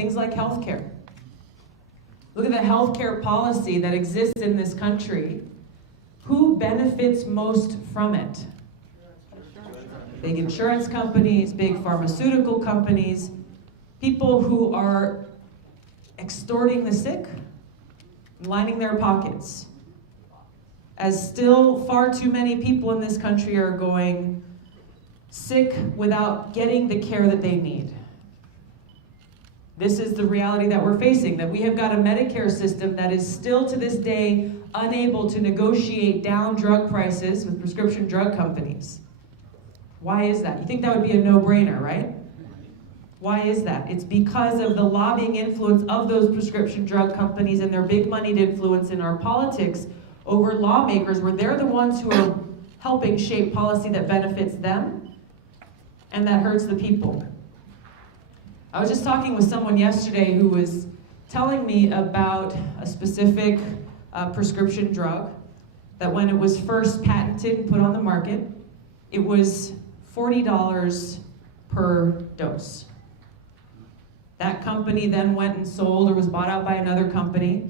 things like healthcare. Look at the healthcare policy that exists in this country. Who benefits most from it? Big insurance companies, big pharmaceutical companies, people who are extorting the sick, lining their pockets. As still far too many people in this country are going sick without getting the care that they need. This is the reality that we're facing, that we have got a Medicare system that is still to this day unable to negotiate down drug prices with prescription drug companies. Why is that? You think that would be a no-brainer, right? Why is that? It's because of the lobbying influence of those prescription drug companies and their big moneyed influence in our politics over lawmakers, where they're the ones who are helping shape policy that benefits them and that hurts the people. I was just talking with someone yesterday who was telling me about a specific prescription drug that when it was first patented and put on the market, it was $40 per dose. That company then went and sold or was bought out by another company.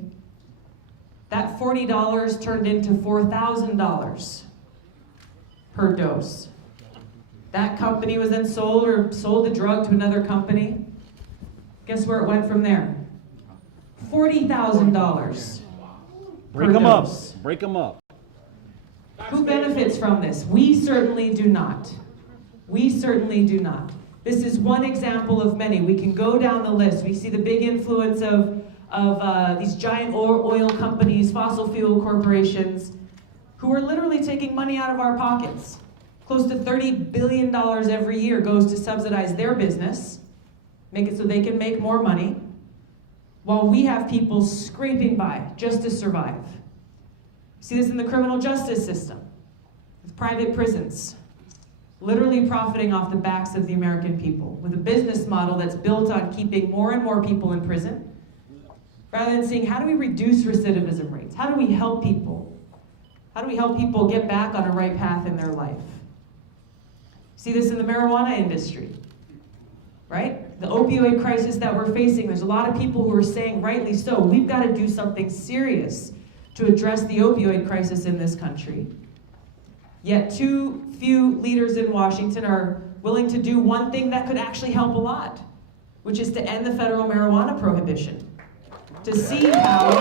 That $40 turned into $4,000 per dose. That company was then sold or sold the drug to another company. Guess where it went from there? $40,000. Break them up. Break them up. Who benefits from this? We certainly do not. We certainly do not. This is one example of many. We can go down the list. We see the big influence of these giant oil companies, fossil fuel corporations, who are literally taking money out of our pockets. Close to $30 billion every year goes to subsidize their business, make it so they can make more money, while we have people scraping by just to survive. See this in the criminal justice system, with private prisons, literally profiting off the backs of the American people, with a business model that's built on keeping more and more people in prison, rather than seeing how do we reduce recidivism rates? How do we help people? How do we help people get back on a right path in their life? See this in the marijuana industry, right? The opioid crisis that we're facing, there's a lot of people who are saying, rightly so, we've got to do something serious to address the opioid crisis in this country. Yet too few leaders in Washington are willing to do one thing that could actually help a lot, which is to end the federal marijuana prohibition. To see how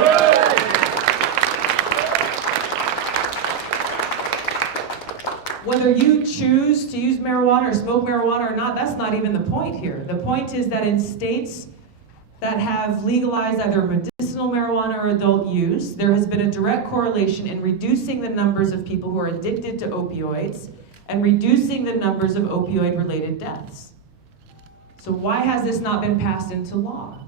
whether you choose to use marijuana or smoke marijuana or not, that's not even the point here. The point is that in states that have legalized either medicinal marijuana or adult use, there has been a direct correlation in reducing the numbers of people who are addicted to opioids and reducing the numbers of opioid-related deaths. So why has this not been passed into law?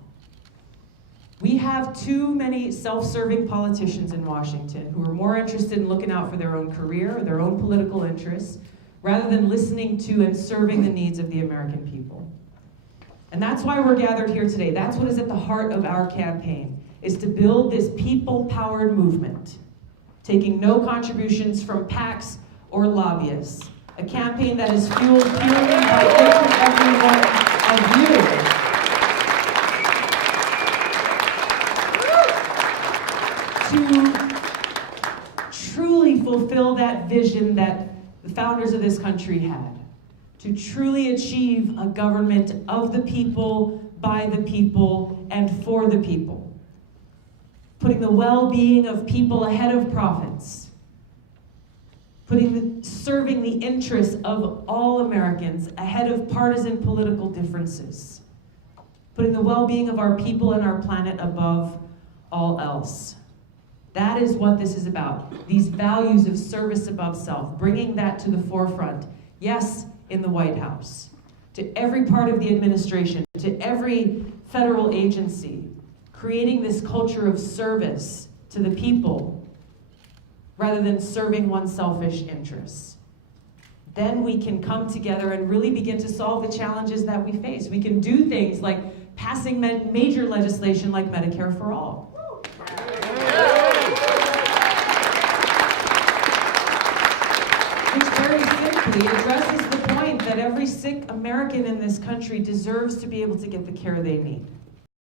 We have too many self-serving politicians in Washington who are more interested in looking out for their own career or their own political interests rather than listening to and serving the needs of the American people. And that's why we're gathered here today. That's what is at the heart of our campaign, is to build this people-powered movement, taking no contributions from PACs or lobbyists. A campaign that is fueled purely by each and every one of you. To truly fulfill that vision that the founders of this country had, to truly achieve a government of the people, by the people, and for the people, putting the well-being of people ahead of profits, serving the interests of all Americans ahead of partisan political differences, putting the well-being of our people and our planet above all else. That is what this is about. These values of service above self, bringing that to the forefront. Yes, in the White House, to every part of the administration, to every federal agency, creating this culture of service to the people rather than serving one's selfish interests. Then we can come together and really begin to solve the challenges that we face. We can do things like passing major legislation like Medicare for all. Which very simply addresses the point that every sick American in this country deserves to be able to get the care they need.